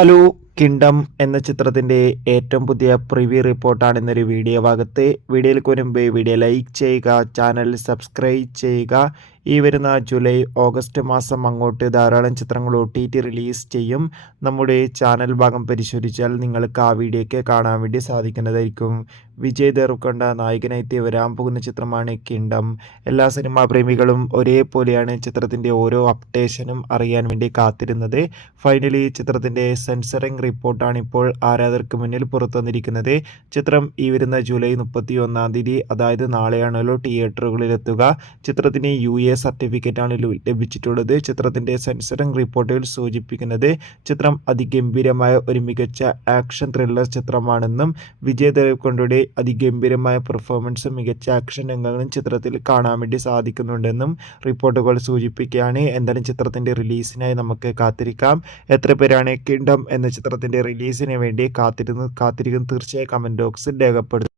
Hello kingdom എന്ന ചിത്രത്തിൻ്റെ ഏറ്റവും പുതിയ പ്രിവ്യൂ റിപ്പോർട്ടാണ് ഇന്നൊരു വീഡിയോ ഭാഗത്ത്. വീഡിയോയിലേക്ക് മുൻപ് വീഡിയോ ലൈക്ക് ചെയ്യുക, ചാനൽ സബ്സ്ക്രൈബ് ചെയ്യുക. ഈ വരുന്ന ജൂലൈ ഓഗസ്റ്റ് മാസം അങ്ങോട്ട് ധാരാളം ചിത്രങ്ങൾ OTT റിലീസ് ചെയ്യും. നമ്മുടെ ചാനൽ ഭാഗം പരിശോധിച്ചാൽ നിങ്ങൾക്ക് ആ വീഡിയോയ്ക്ക് കാണാൻ വേണ്ടി സാധിക്കുന്നതായിരിക്കും. വിജയ് ദേവ്രകൊണ്ട നായകനായി വരാൻ പോകുന്ന ചിത്രമാണ് കിങ്ഡം. എല്ലാ സിനിമാ പ്രേമികളും ഒരേപോലെയാണ് ചിത്രത്തിൻ്റെ ഓരോ അപ്ഡേഷനും അറിയാൻ വേണ്ടി കാത്തിരുന്നത്. ഫൈനലി ചിത്രത്തിൻ്റെ സെൻസറിംഗ് റിപ്പോർട്ടാണ് ഇപ്പോൾ ആരാധകർക്ക് മുന്നിൽ പുറത്തു വന്നിരിക്കുന്നത്. ചിത്രം ഈ വരുന്ന ജൂലൈ 31 അതായത് നാളെയാണല്ലോ തിയേറ്ററുകളിലെത്തുക. ചിത്രത്തിന് UA സർട്ടിഫിക്കറ്റാണ് ലഭിച്ചിട്ടുള്ളത്. ചിത്രത്തിൻ്റെ സെൻസറിംഗ് റിപ്പോർട്ടുകൾ സൂചിപ്പിക്കുന്നത് ചിത്രം അതിഗംഭീരമായ ഒരു മികച്ച ആക്ഷൻ ത്രില്ലർ ചിത്രമാണെന്നും വിജയ് ദേവ്രകൊണ്ടയുടെ അതിഗംഭീരമായ പെർഫോമൻസും മികച്ച ആക്ഷൻ രംഗങ്ങളും ചിത്രത്തിൽ കാണാൻ വേണ്ടി സാധിക്കുന്നുണ്ടെന്നും റിപ്പോർട്ടുകൾ സൂചിപ്പിക്കുകയാണ്. എന്തായാലും ചിത്രത്തിൻ്റെ റിലീസിനായി നമുക്ക് കാത്തിരിക്കാം. എത്ര പേരാണ് കിങ്ഡം എന്ന ചിത്രത്തിൻ്റെ റിലീസിന് വേണ്ടി കാത്തിരിക്കുന്നു തീർച്ചയായും കമൻറ്റ് ബോക്സിൽ രേഖപ്പെടുത്തും.